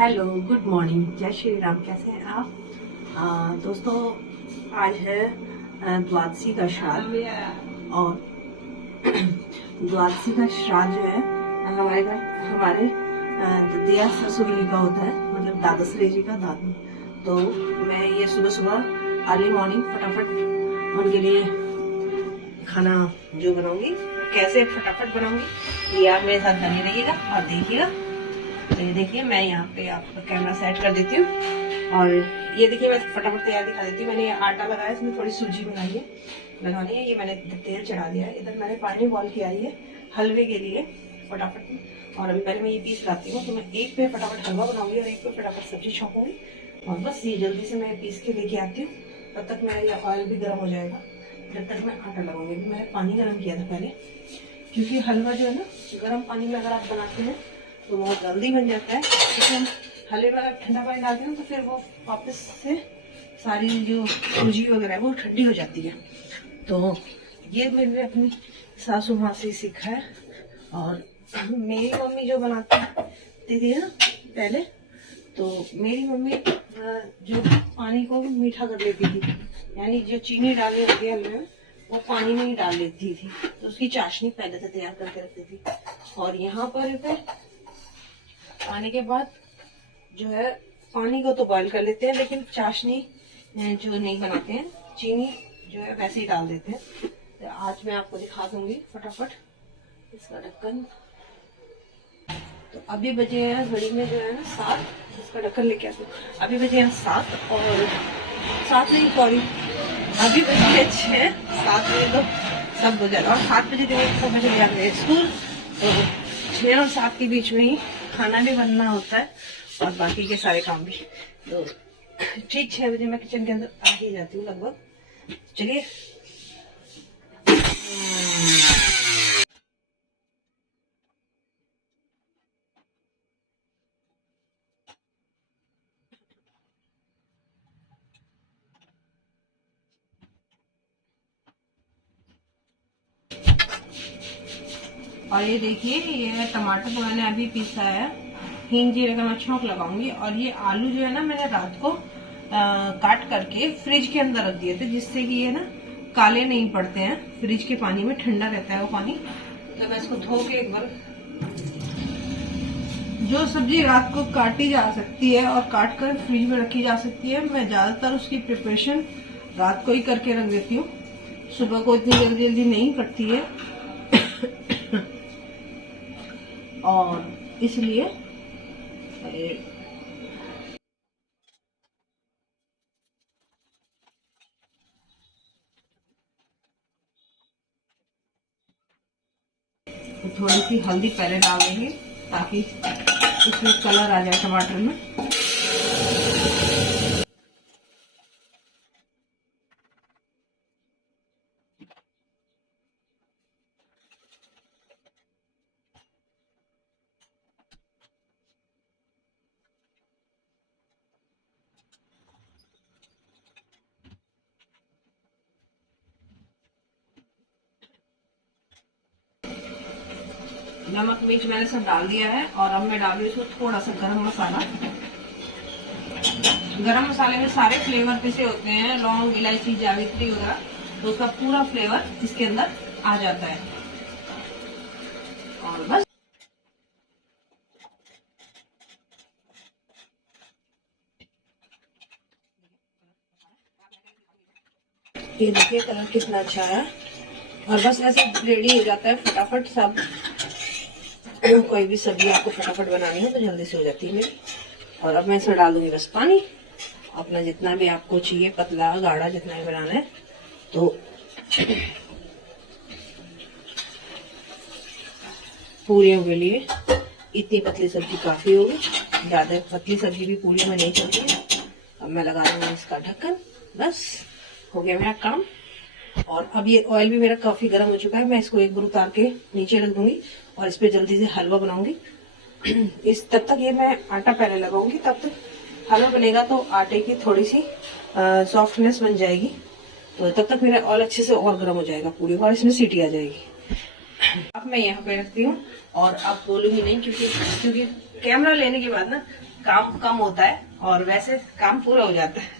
Hello, good morning, जय श्री राम। कैसे हैं आप? दोस्तों, आज है द्वादशी का श्राद्ध। और द्वादशी का श्राद्ध जो है हमारे घर हमारे ददिया ससुर जी का होता है, मतलब दादाश्री जी का दादू। तो मैं ये सुबह सुबह अर्ली मॉर्निंग फटाफट उनके लिए खाना जो बनाऊंगी, कैसे फटाफट बनाऊंगी ये आप मेरे साथ बने रहिएगा और देखिएगा। तो ये देखिए, मैं यहाँ पे आपका कैमरा सेट कर देती हूँ और ये देखिए मैं फटाफट तैयार दिखा देती हूँ। मैंने ये आटा लगाया, इसमें थोड़ी सूजी बनाई है, लगानी है। ये मैंने तेल चढ़ा दिया है। इधर मैंने पानी बॉईल किया है हलवे के लिए फटाफट। और अभी पहले मैं ये पीस लाती हूँ, तो मैं एक पे फटाफट हलवा बनाऊंगी और एक पे फटाफट सब्जी छौंकूंगी। और बस ये जल्दी से मैं पीस के लेके आती हूँ। तब तक मेरा ये ऑयल भी गर्म हो जाएगा, जब तक मैं आटा लगाऊंगी। मैंने पानी गर्म किया था पहले, क्योंकि हलवा जो है ना गर्म पानी में अगर आप बनाते हैं तो बहुत जल्दी बन जाता है। क्योंकि हम हलवे में अगर ठंडा पानी डालते हैं तो फिर वो वापस से सारी जो सूजी वगैरह है वो ठंडी हो जाती है। तो ये मैंने अपनी सासू माँ से सीखा है। और मेरी मम्मी जो बनाती थी ना पहले, तो मेरी मम्मी जो पानी को मीठा कर लेती थी, यानी जो चीनी डाली होती है हलवे में वो पानी में ही डाल लेती थी, तो उसकी चाशनी पहले से तैयार करके रखती थी। और यहाँ पर आने के बाद जो है पानी को तो बॉईल कर लेते हैं, लेकिन चाशनी जो नहीं बनाते हैं, चीनी जो है वैसे ही डाल देते हैं। तो आज मैं आपको दिखा दूंगी फटाफट इसका ढक्कन। तो अभी बजे हैं घड़ी में जो है ना 7, इसका ढक्कन लेके आते हैं। अभी बजे हैं 7 और 7 नहीं, सॉरी, अभी बजे 6। 7 बजे तो सब हो जाएगा और 7 बजे सब बजे जाते हैं स्कूल। तो 6 और 7 के बीच में ही खाना भी बनना होता है और बाकी के सारे काम भी। तो ठीक 6 बजे मैं किचन के अंदर आ ही जाती हूँ लगभग। चलिए, और ये देखिए, ये टमाटर तो मैंने अभी पीसा है, हींग जीरे का मैं छौंक लगाऊंगी। और ये आलू जो है ना मैंने रात को काट करके फ्रिज के अंदर रख दिए थे, जिससे कि ये ना काले नहीं पड़ते हैं। फ्रिज के पानी में ठंडा रहता है वो पानी। तो मैं इसको धो के एक बार, जो सब्जी रात को काटी जा सकती है और काट कर फ्रिज में रखी जा सकती है, मैं ज्यादातर उसकी प्रिपरेशन रात को ही करके रख देती हूँ। सुबह को इतनी जल्दी जल्दी नहीं कटती है और इसलिए थोड़ी सी हल्दी पहले डाल देंगे ताकि इसमें कलर आ जाए टमाटर में। नमक मिर्च मैंने सब डाल दिया है और अब मैं डाल रही हूँ इसमें थोड़ा सा गरम मसाला। गरम मसाले में सारे फ्लेवर पिसे होते हैं, लौंग, इलायची, जावित्री वगैरह, तो उसका पूरा फ्लेवर इसके अंदर आ जाता है। और बस ये देखिए कलर कितना अच्छा है। और बस ऐसे रेडी हो जाता है फटाफट सब। कोई भी सब्जी आपको फटाफट बनानी है तो जल्दी से हो जाती है मेरी। और अब मैं इसमें डाल दूंगी बस पानी, अपना जितना भी आपको चाहिए, पतला गाढ़ा जितना भी बनाना है। तो पूरियों के लिए इतनी पतली सब्जी काफी होगी, ज्यादा पतली सब्जी भी पूरी में नहीं चलती है। अब मैं लगा दूंगी इसका ढक्कन, बस हो गया मेरा काम। और अब ये ऑयल भी मेरा काफी गर्म हो चुका है, मैं इसको एक बार उतार के नीचे रख दूंगी और इस पे जल्दी से हलवा बनाऊंगी। तब तक ये मैं आटा पहले लगाऊंगी, तब तक हलवा बनेगा तो आटे की थोड़ी सी सॉफ्टनेस बन जाएगी। तो तब तक मेरा ऑयल अच्छे से और गर्म हो जाएगा पूरी, और इसमें सीटी आ जाएगी। अब मैं यहाँ पे रखती हूँ और अब बोलूंगी नहीं, क्योंकि कैमरा लेने के बाद ना काम कम होता है और वैसे काम पूरा हो जाता है।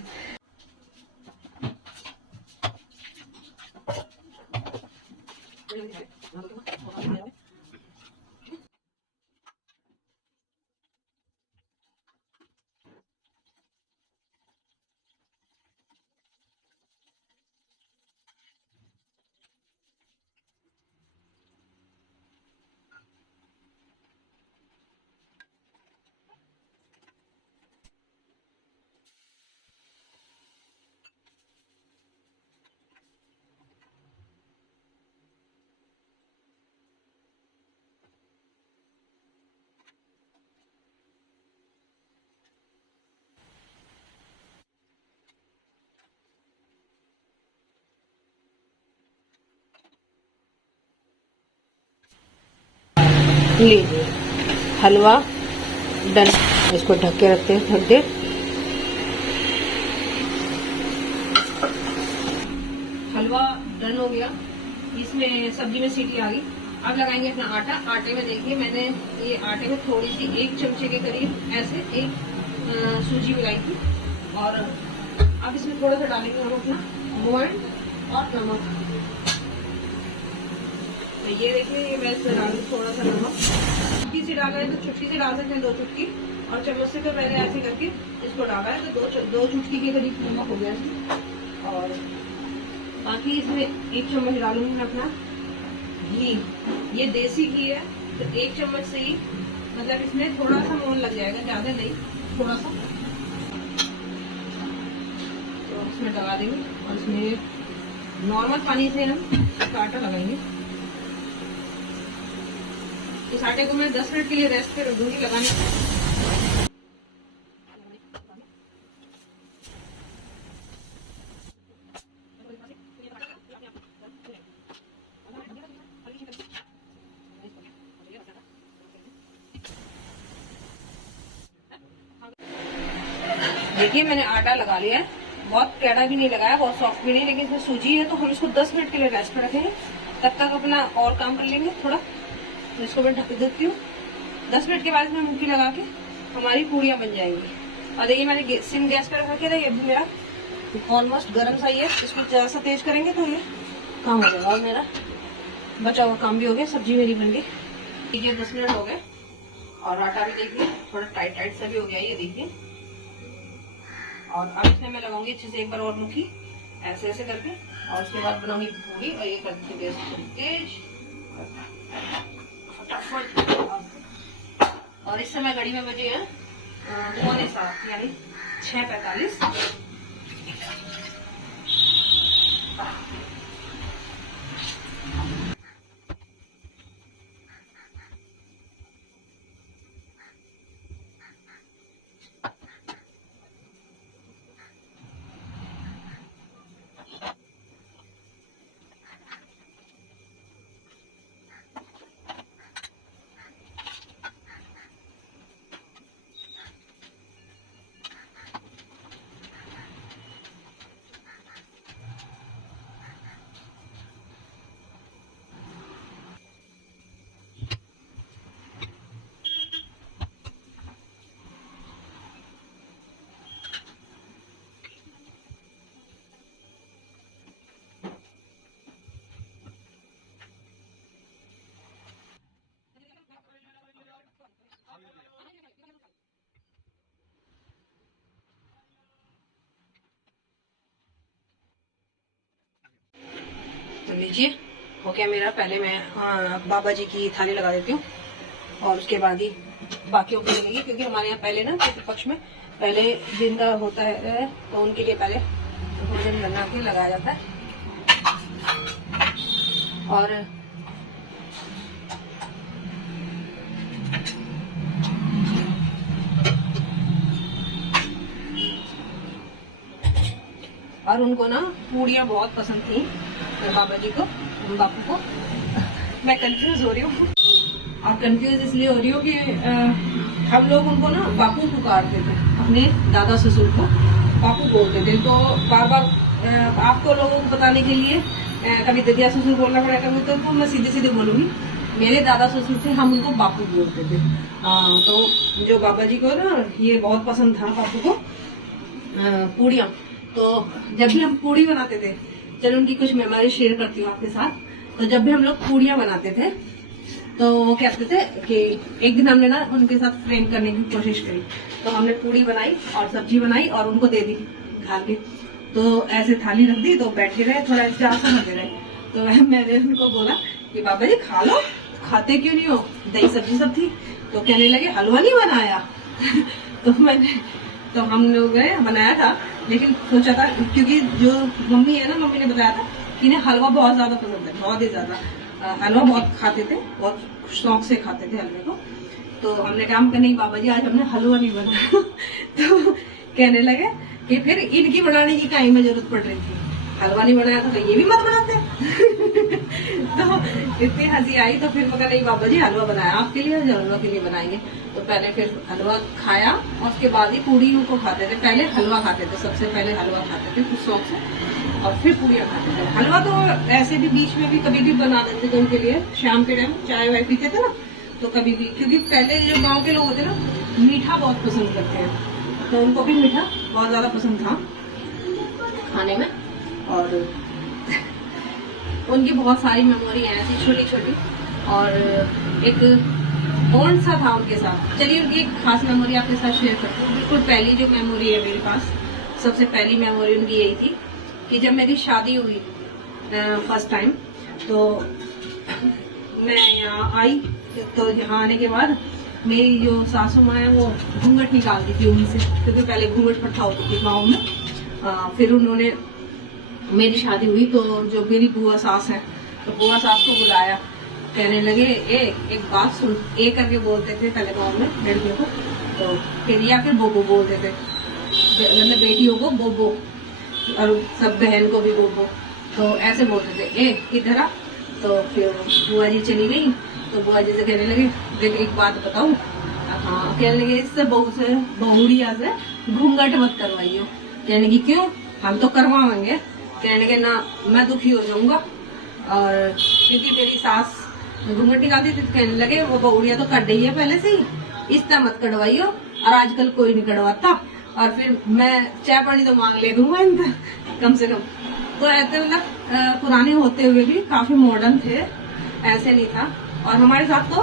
लीजिए हलवा डन। इसको ढक के रखते हैं थोड़ी देर। हलवा डन हो गया, इसमें सब्जी में सीटी आ गई। अब लगाएंगे अपना आटा। आटे में देखिए मैंने ये आटे में थोड़ी सी 1 चमचे के करीब ऐसे एक सूजी मिलाई थी। और अब इसमें थोड़ा सा डालेंगे हम अपना अजवाइन और नमक। ये देखिए ये मैं इसमें डालूँ थोड़ा सा नमक। चुटकी से डाला है तो चुटकी से डाल सकते हैं 2 चुटकी, और चम्मच से तो मैंने ऐसे करके इसको डाला है तो 2 चुटकी के करीब नमक हो गया इसमें। और बाकी इसमें 1 चम्मच डालूंगी मैं अपना घी। ये देसी घी है तो 1 चम्मच से ही मतलब इसमें थोड़ा सा मोहन लग जाएगा, ज्यादा नहीं, थोड़ा सा। तो इसमें डला देंगे और इसमें नॉर्मल पानी से हम आटा लगाएंगे। इस आटे को मैं 10 मिनट के लिए रेस्ट पे रख दूंगी लगाने। देखिए मैंने आटा लगा लिया है, बहुत टेढ़ा भी नहीं लगाया, बहुत सॉफ्ट भी नहीं, लेकिन इसमें सूजी है तो हम इसको 10 मिनट के लिए रेस्ट पे रखेंगे। तब तक अपना और काम कर लेंगे थोड़ा। तो इसको मैं ढक देती हूँ। 10 मिनट के बाद इसमें मुट्ठी लगा के हमारी पूड़ियाँ बन जाएंगी। और देखिए मैंने सिम गैस पे रखा के अभी मेरा ऑलमोस्ट गर्म सा ही है। इसको जरा सा तेज करेंगे तो ये काम हो जाएगा और मेरा बचा हुआ काम भी हो गया। सब्जी मेरी बन गई। देखिए 10 मिनट हो गए और आटा भी देखिए थोड़ा टाइट टाइट सा भी हो गया, ये देखिए। और अब इसमें मैं लगाऊंगी अच्छे से एक बार और मुट्ठी ऐसे ऐसे करके, और उसके बाद बनाऊंगी पूरी। और ये करती हूँ गैस तेज फटाफट। और इस समय घड़ी में बजे हैं 6:45 यानी 6:45। तो लीजिए हो गया मेरा। पहले मैं बाबा जी की थाली लगा देती हूँ और उसके बाद ही बाकियों को लगेगी, क्योंकि हमारे यहाँ पहले ना पितृपक्ष में पहले जिंदा होता है तो उनके लिए पहले भोजन बना के लगाया जाता है। और उनको ना पूड़ियाँ बहुत पसंद थी बाबा जी को, बापू को। मैं कंफ्यूज हो रही हूँ, और कंफ्यूज इसलिए हो रही हूँ कि हम लोग उनको ना बापू पुकारते थे, अपने दादा ससुर को बापू बोलते थे। तो बार बार आपको लोगों को बताने के लिए कभी ददिया ससुर बोलना पड़ेगा, कभी तो मैं सीधे सीधे बोलूंगी मेरे दादा ससुर थे, हम उनको बापू बोलते थे। तो जो बाबा जी को ना ये बहुत पसंद था बापू को पूड़ियाँ। तो जब भी हम पूड़ी बनाते थे, चलो उनकी कुछ मेमोरी शेयर करती हूँ आपके साथ। तो जब भी हम लोग पूड़ियाँ बनाते थे तो वो कहते थे कि एक दिन हमने ना उनके साथ फ्रेम करने की कोशिश करी। तो हमने पूड़ी बनाई और सब्जी बनाई और उनको दे दी खा के। तो ऐसे थाली रख दी, तो बैठे रहे, थोड़ा इंतजार समझते रहे। तो मैंने उनको बोला कि बाबा जी खा लो, खाते क्यों नहीं हो, दही सब्जी सब थी। तो कहने लगे हलवा नहीं बनाया। तो हम लोग बनाया था, लेकिन सोचा था क्योंकि जो मम्मी है ना, मम्मी ने बताया था कि इन्हें हलवा बहुत ज्यादा पसंद है, बहुत ही ज्यादा। हलवा बहुत खाते थे, बहुत शौक से खाते थे हलवे को। तो हमने कहा नहीं बाबा जी आज हमने हलवा नहीं बनाया। तो कहने लगे कि फिर इनकी बनाने की कहीं में जरूरत पड़ रही थी, हलवा नहीं बनाया तो ये भी मत बनाते। तो इतनी हंसी आई। तो फिर मगर नहीं बाबा जी हलवा बनाया आपके लिए, हलवा के लिए बनाएंगे। तो पहले फिर हलवा खाया और उसके बाद ही पूड़ी को खाते थे। पहले हलवा खाते थे, सबसे पहले हलवा खाते थे कुछ शौक से, और फिर पूड़ियाँ खाते थे। हलवा तो ऐसे भी बीच में भी कभी भी बना देते थे उनके लिए, शाम के टाइम चाय वाय पीते थे ना, तो कभी भी, क्योंकि पहले जो गांव के लोग होते ना मीठा बहुत पसंद करते हैं, तो उनको भी मीठा बहुत ज्यादा पसंद था खाने में। और उनकी बहुत सारी मेमोरी है ऐसी छोटी छोटी। और एक बॉन्ड सा था उनके साथ। चलिए उनकी एक खास मेमोरी आपके साथ शेयर करती हूँ। बिल्कुल पहली जो मेमोरी है मेरे पास, सबसे पहली मेमोरी उनकी यही थी कि जब मेरी शादी हुई फर्स्ट टाइम, तो मैं यहाँ आई। तो यहाँ आने के बाद मेरी जो सासू माँ है वो घूंघट निकालती थी उन्हीं से, क्योंकि पहले घूंघट प्रथा होती थी गाँव में। फिर उन्होंने, मेरी शादी हुई तो जो मेरी बुआ सास है, तो बुआ सास को बुलाया। कहने लगे एक बात सुन, ए करके बोलते थे पहले गाँव में लड़कियों को, तो फिर या फिर बोबो बोलते थे, मतलब बेटियों को बोबो और सब बहन को भी बोबो, तो ऐसे बोलते थे ए इधर आ। तो फिर बुआ जी चली गई। तो बुआ जी से कहने लगे देख एक बात बताऊं, हाँ। कहने लगे इससे बहू से, बहुड़िया से घूंघट मत करवाइयो। कहने की क्यों, हम तो करवाएंगे। कहने के ना मैं दुखी हो जाऊंगा, और क्योंकि मेरी सास घूंघट निकालती थी। कहने लगे वो बहुड़िया तो कट रही है पहले से ही, इस तरह मत कटवाइयो, और आजकल कोई नहीं कटवाता, और फिर मैं चाय पानी तो मांग ले दूंगा इनका कम से कम। तो ऐसे मतलब पुराने होते हुए भी काफी मॉडर्न थे, ऐसे नहीं था। और हमारे साथ तो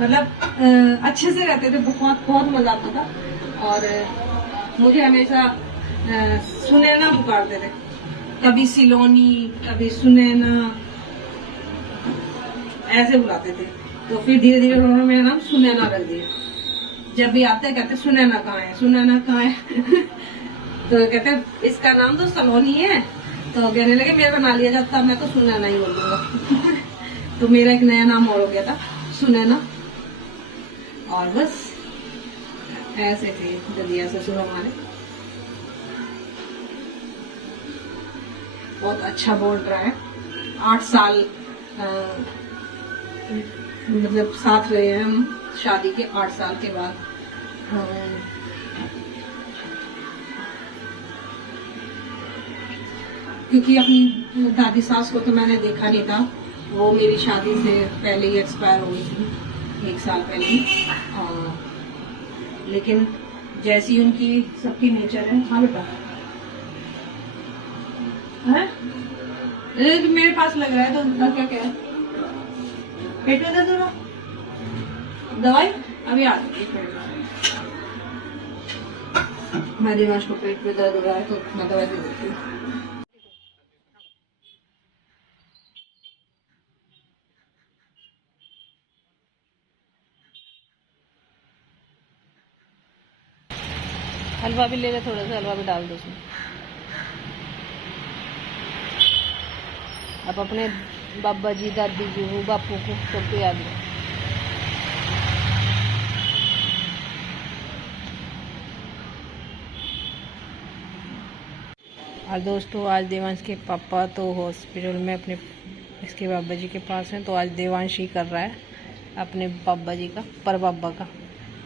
मतलब अच्छे से रहते थे, बहुत बहुत मजा आता था। और मुझे हमेशा सुनैना पुकारते थे, कभी सिलोनी कभी सुनैना ऐसे बुलाते थे। तो फिर धीरे धीरे उन्होंने मेरा नाम सुनैना रख दिया। जब भी आते कहते सुनैना कहाँ है, सुनैना कहाँ है। तो कहते इसका नाम तो सलोनी है। तो कहने लगे मेरा बना लिया जाता, मैं तो सुनैना ही बोलूंगा। तो मेरा एक नया नाम और हो गया था, सुनैना। और बस ऐसे थे ददिया ससुर हमारे, बहुत अच्छा बॉन्ड रहा है। 8 साल मतलब साथ रहे हैं हम, शादी के 8 साल के बाद। क्योंकि अपनी दादी सास को तो मैंने देखा नहीं था, वो मेरी शादी से पहले ही एक्सपायर हो गई थी, 1 साल पहले ही। लेकिन जैसी उनकी सबकी नेचर है। हाँ बेटा है, मेरे पास लग रहा है तो उनका क्या क्या है, पेट में दर्द हो रहा, दवाई अभी आ रही है। मैं दिमाग को पेट में दर्द हो रहा है तो मैं दवाई दे देती हूँ। हलवा भी ले ले, थोड़ा सा हलवा भी डाल दो उसमें। अब अपने बाबा जी दादी जी वो बापू को सबको याद है। और दोस्तों आज देवांश के पापा तो हॉस्पिटल में अपने इसके बाबा जी के पास हैं, तो आज देवांश ही कर रहा है अपने बाबा जी का, पर बाबा का।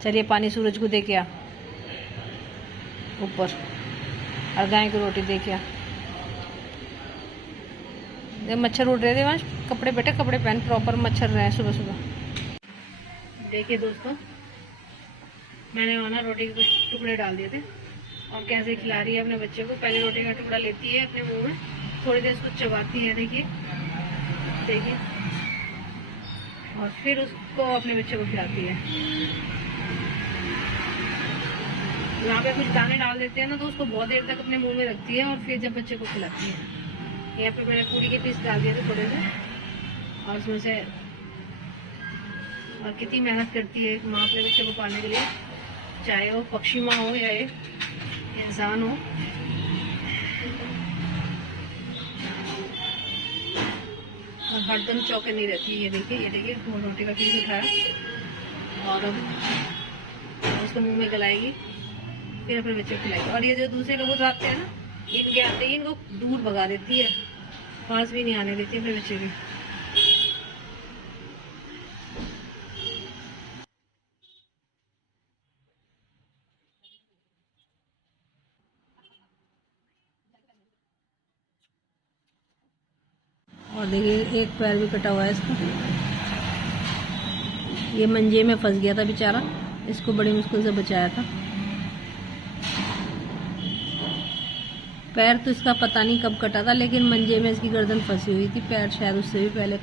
चलिए पानी सूरज को दे के आ ऊपर, और गाय की रोटी दे के आ। मच्छर उड़ रहे थे देवांश। कपड़े बेटा कपड़े पहन, प्रॉपर मच्छर रहे सुबह सुबह। देखिए दोस्तों, मैंने वहाँ ना रोटी के कुछ टुकड़े डाल दिए थे और कैसे खिला रही है अपने बच्चे को। पहले रोटी का टुकड़ा लेती है अपने मुंह में, थोड़ी देर उसको चबाती है, देखिए देखिए, और फिर उसको अपने बच्चे को खिलाती है। यहाँ पे कुछ दाने डाल देते हैं ना तो उसको बहुत देर तक अपने मुंह में रखती है और फिर जब बच्चे को खिलाती है। यहाँ पे मैंने पूरी के पीस डाल दिए थे थोड़े से, और उसमें से, और कितनी मेहनत करती है माँ अपने बच्चे को पालने के लिए, चाहे वो पक्षी माँ हो या एक इंसान हो। और हरदम चौके नहीं रहती। ये देखिए वो रोटी का पीस उठाया और अब उसको मुंह में गलाएगी, फिर अपने बच्चे को खिलाएगी। और ये जो दूसरे लोग आते हैं ना, इनके आते ही इनको दूर भगा देती है, पास भी नहीं आने देती अपने बच्चे की। और देखिए एक पैर भी कटा हुआ है इसका, ये मंजे में फंस गया था बेचारा, इसको बड़ी मुश्किल से बचाया था। पैर तो इसका पता नहीं कब कटा था, लेकिन मंजे में इसकी गर्दन फंसी हुई थी। पैर शायद उससे भी पहले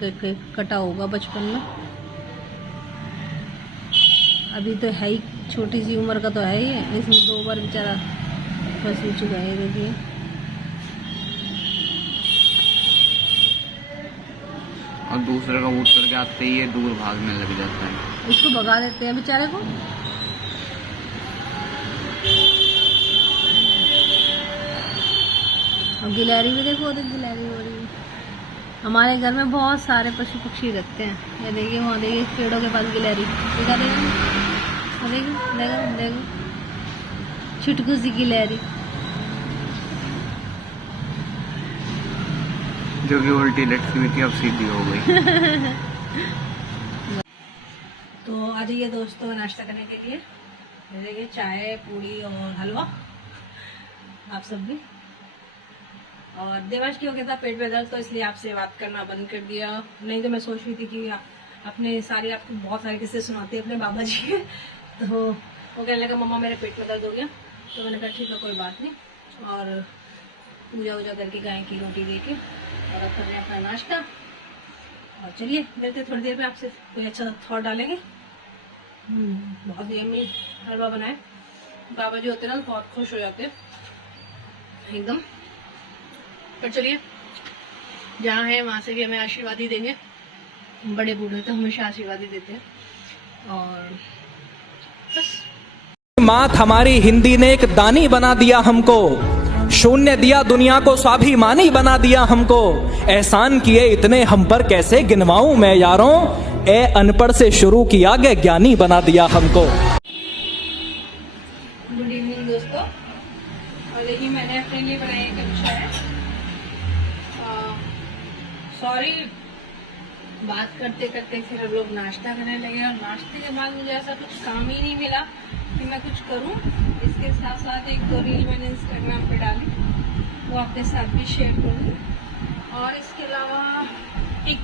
कटा होगा बचपन में। अभी तो है ही, छोटी सी उम्र का तो है ही, इसमें 2 बार बेचारा फंस ही चुका है। देखिए और दूसरे कबूतर के आते ही ये दूर भागने लग जाता है, इसको भगा देते हैं बेचारे को। और गिलहरी भी देखो, गिलहरी हो रही है। हमारे घर में बहुत सारे पशु पक्षी रखते हैं। ये देखिए वहाँ देखिए पेड़ों के पास गिलहरी दिखा देगा, देखो देखो देखो, छुटकू सी गिलहरी जो कि उल्टी लटकी हुई थी अब सीधी हो गई। तो आ जाइए दोस्तों नाश्ता करने के लिए। देखिए चाय पूड़ी और हलवा, आप सब भी। और देवांश की हो गया था पेट में दर्द, तो इसलिए आपसे बात करना बंद कर दिया। नहीं तो मैं सोच रही थी कि अपने सारे आपको बहुत सारे किस्से सुनाते अपने बाबा जी के। तो वो कहने लगा मम्मा मेरे पेट में दर्द हो गया, तो मैंने कहा ठीक है कोई बात नहीं। और पूजा वूजा करके गाय की रोटी दे के और अब करने अपना नाश्ता। और चलिए मिलते थोड़ी देर में आपसे, कोई अच्छा सा थॉट डालेंगे। बहुत यम्मी हलवा बनाए, बाबा जी होते ना तो बहुत खुश हो जाते हैं एकदम। पर चलिए जहाँ है वहाँ से भी हमें आशीर्वाद ही देंगे, बड़े बूढ़े तो हमेशा आशीर्वाद ही देते हैं। और बस मात हमारी हिंदी ने एक दानी बना दिया हमको, शून्य दिया दुनिया को स्वाभिमानी बना दिया हमको। एहसान किए इतने हम पर कैसे गिनवाऊं मैं यारों, ए अनपढ़ से शुरू किया गया ज्ञानी बना दिया हमको। गुड इवनिंग दोस्तों। और देखिए मैंने अपने लिए बनाई एक कप चाय। सॉरी बात करते करते फिर हम लोग नाश्ता करने लगे, और नाश्ते के बाद मुझे ऐसा कुछ काम ही नहीं मिला कि मैं कुछ करूं। इसके साथ साथ एक 2 रील मैंने इंस्टाग्राम पे डाली, वो आपके साथ भी शेयर करूंगी। और इसके अलावा एक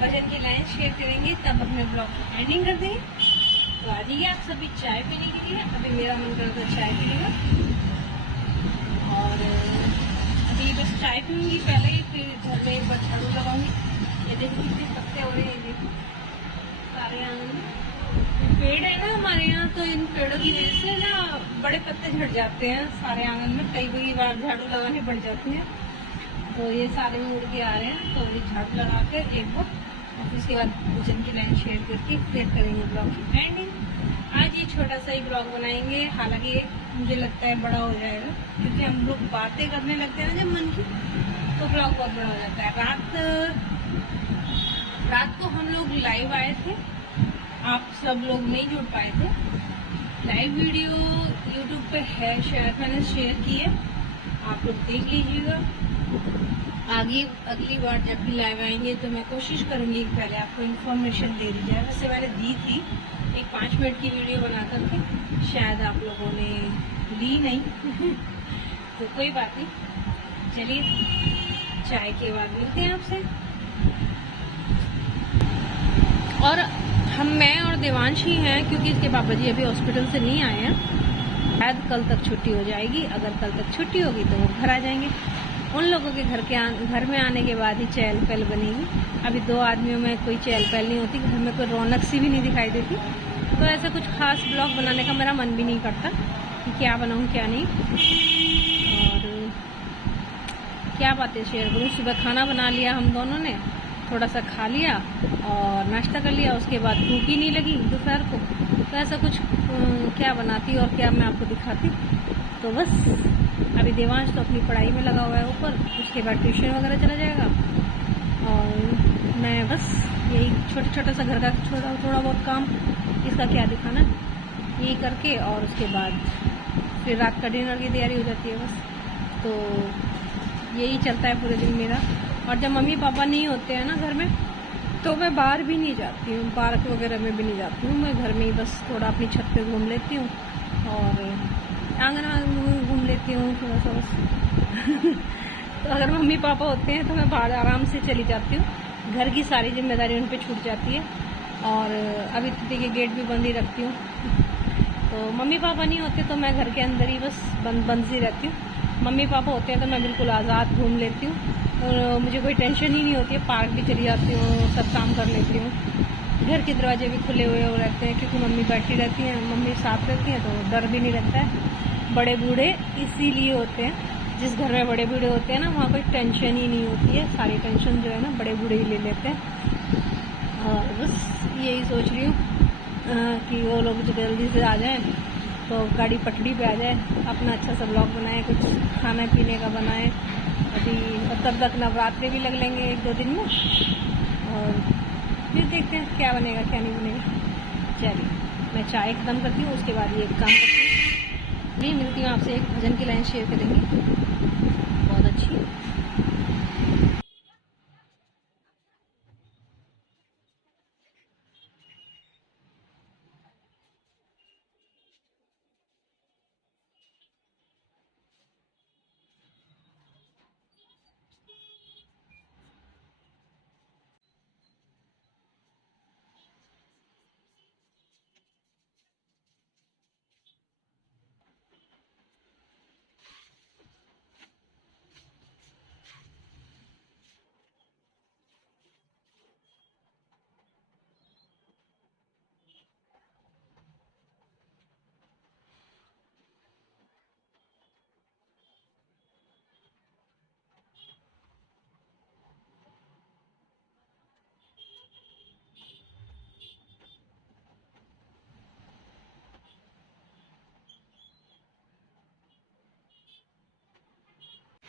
भजन की लाइन शेयर करेंगे, तब अपने ब्लॉग की एंडिंग कर देंगे। तो आ जाइए आप सभी चाय पीने के लिए। अभी मेरा मन कर रहा था चाय पीने का, और अभी बस चाय पीऊँगी पहले ही, फिर घर में एक बार झाड़ू लगाऊंगी। ये देखो कितने पत्ते हो रहे हैं, देखो सारे आंगन में पेड़ है ना हमारे यहाँ, तो इन पेड़ों की वजह से ना बड़े पत्ते झड़ जाते हैं सारे आंगन में। कई बार झाड़ू लगाने पड़ जाती है, तो ये सारे में उड़ के आ रहे हैं। तो ये झाड़ू लगा कर एक बार, और उसके बाद भजन की लाइन शेयर करके फिर करेंगे ब्लॉग की एंडिंग। आज ये छोटा सा ही ब्लॉग बनाएंगे, हालांकि मुझे लगता है बड़ा हो जाएगा, क्योंकि हम लोग बातें करने लगते हैं ना जब मन की, तो ब्लॉग बहुत बड़ा हो जाता है। रात को हम लोग लाइव आए थे, आप सब लोग नहीं जुड़ पाए थे। लाइव वीडियो यूट्यूब पे है, शायद मैंने शेयर की है, आप लोग देख लीजिएगा। आगे अगली बार जब भी लाइव आएंगे तो मैं कोशिश करूंगी कि पहले आपको इन्फॉर्मेशन दे दी जाए। वैसे मैंने दी थी एक 5 मिनट की वीडियो बना करके, शायद आप लोगों ने ली नहीं। तो कोई बात नहीं, चलिए चाय के बाद मिलते हैं आपसे। और मैं और देवांश ही हैं, क्योंकि इसके पापा जी अभी हॉस्पिटल से नहीं आए हैं। शायद कल तक छुट्टी हो जाएगी। अगर कल तक छुट्टी होगी तो वो घर आ जाएंगे। उन लोगों के घर में आने के बाद ही चहल पहल बनेगी। अभी 2 आदमियों में कोई चहल पहल नहीं होती, घर में कोई रौनक सी भी नहीं दिखाई देती। तो ऐसा कुछ खास ब्लॉग बनाने का मेरा मन भी नहीं करता कि क्या बनाऊँ क्या नहीं, और क्या बातें शेयर करूँ। सुबह खाना बना लिया हम दोनों ने, थोड़ा सा खा लिया और नाश्ता कर लिया। उसके बाद भूख ही नहीं लगी दोपहर को, तो ऐसा कुछ क्या बनाती और क्या मैं आपको दिखाती। तो बस अभी देवांश तो अपनी पढ़ाई में लगा हुआ है ऊपर, उसके बाद ट्यूशन वगैरह चला जाएगा। और मैं बस यही छोटा सा घर का थोड़ा बहुत काम, इसका क्या दिखाना, यही करके और उसके बाद फिर रात का डिनर की तैयारी हो जाती है बस। तो यही चलता है पूरे दिन मेरा। और जब मम्मी पापा नहीं होते हैं ना घर में, तो मैं बाहर भी नहीं जाती हूँ, पार्क वगैरह में भी नहीं जाती हूँ। मैं घर में ही बस थोड़ा अपनी छत पे घूम लेती हूँ और आंगन में घूम लेती हूँ थोड़ा सा बस। तो अगर मम्मी पापा होते हैं तो मैं बाहर आराम से चली जाती हूँ। घर की सारी जिम्मेदारी उन पे छूट जाती है। और अभी तो देखिए गेट भी बंद ही रखती हूँ। तो मम्मी पापा नहीं होते तो मैं घर के अंदर ही बस बंद सी रहती हूँ। मम्मी पापा होते हैं तो मैं बिल्कुल आज़ाद घूम लेती हूँ और मुझे कोई टेंशन ही नहीं होती है। पार्क भी चली जाती हूँ, सब काम कर लेती हूँ। घर के दरवाजे भी खुले हुए हो रहते हैं क्योंकि मम्मी बैठी रहती हैं, मम्मी साथ रहती हैं, तो डर भी नहीं रहता है। बड़े बूढ़े इसीलिए होते हैं, जिस घर में बड़े बूढ़े होते हैं ना, वहाँ कोई टेंशन ही नहीं होती है। सारी टेंशन जो है ना बड़े बूढ़े ही ले लेते हैं। और बस यही सोच रही हूँ कि वो लोग जल्दी से आ जाएं तो गाड़ी पटड़ी पे आ जाए, अपना अच्छा सा ब्लॉग बनाए, कुछ खाने पीने का बनाए। अभी तब तक नवरात्रि भी लग लेंगे 1-2 दिन में, और फिर देखते हैं क्या बनेगा क्या नहीं बनेगा। चलिए मैं चाय ख़त्म करती हूँ, उसके बाद ये काम करती हूँ। नहीं मिलती हूँ आपसे, एक भजन की लाइन शेयर करेंगे बहुत अच्छी।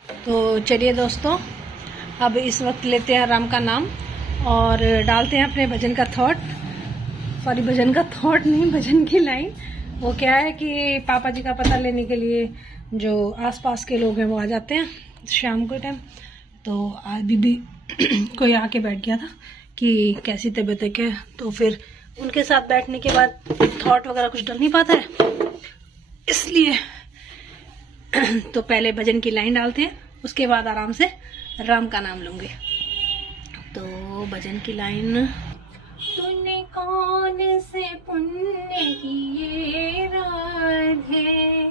तो चलिए दोस्तों, अब इस वक्त लेते हैं राम का नाम और डालते हैं अपने भजन का थॉट। सॉरी, भजन का थॉट नहीं, भजन की लाइन। वो क्या है कि पापा जी का पता लेने के लिए जो आसपास के लोग हैं वो आ जाते हैं शाम के टाइम। तो आज बीबी कोई आके बैठ गया था कि कैसी तबीयत है क्या, तो फिर उनके साथ बैठने के बाद थॉट वगैरह कुछ डल नहीं पाता है, इसलिए तो पहले भजन की लाइन डालते हैं, उसके बाद आराम से राम का नाम लूंगे। तो भजन की लाइन, तूने कौन से पुण्य किए राधे,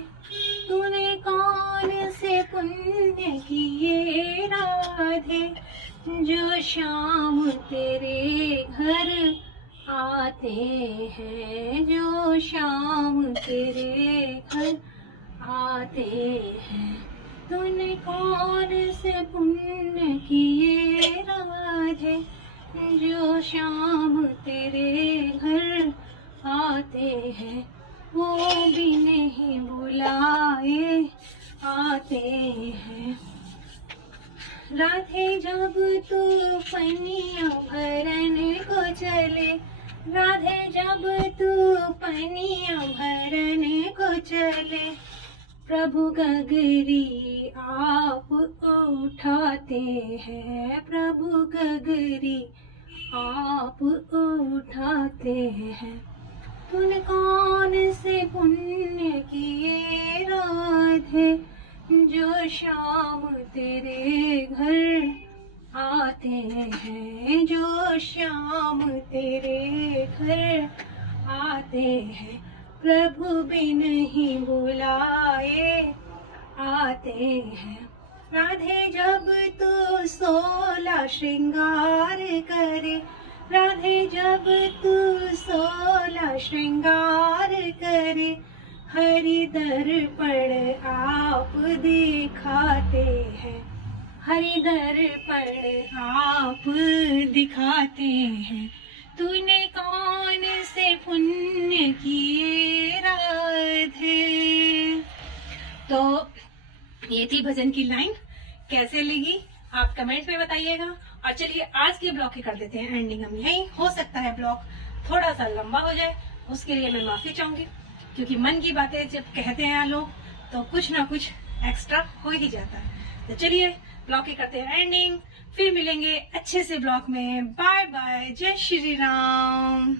तूने कौन से पुण्य किए राधे, जो शाम तेरे घर आते हैं, जो शाम तेरे घर आते हैं। तूने कौन से पुण्य किए राधे, जो शाम तेरे घर आते हैं, वो भी नहीं बुलाए आते हैं। राधे जब तू पनिया भरन को चले, राधे जब तू पनिया भरन को चले, प्रभु गगरी आप उठाते हैं, प्रभु गगरी आप उठाते हैं। तूने कौन से पुण्य किए राधे, जो शाम तेरे घर आते हैं जो श्याम तेरे घर आते हैं, प्रभु बिन ही बुलाए आते हैं। राधे जब तू 16 श्रृंगार करे, राधे जब तू 16 श्रृंगार करे, हरि दर्पण आप दिखाते हैं, हरि दर्पण आप दिखाते हैं। तूने कौन से पुण्य किए राधे। तो ये थी भजन की लाइन, कैसे लगी आप कमेंट में बताइएगा। और चलिए आज के ब्लॉग की कर देते हैं एंडिंग हम यहीं। हो सकता है ब्लॉग थोड़ा सा लंबा हो जाए, उसके लिए मैं माफी चाहूंगी, क्योंकि मन की बातें जब कहते हैं लोग तो कुछ ना कुछ एक्स्ट्रा हो ही जाता है। तो चलिए ब्लॉग की करते हैं एंडिंग, फिर मिलेंगे अच्छे से ब्लॉग में। बाय बाय, जय श्री राम।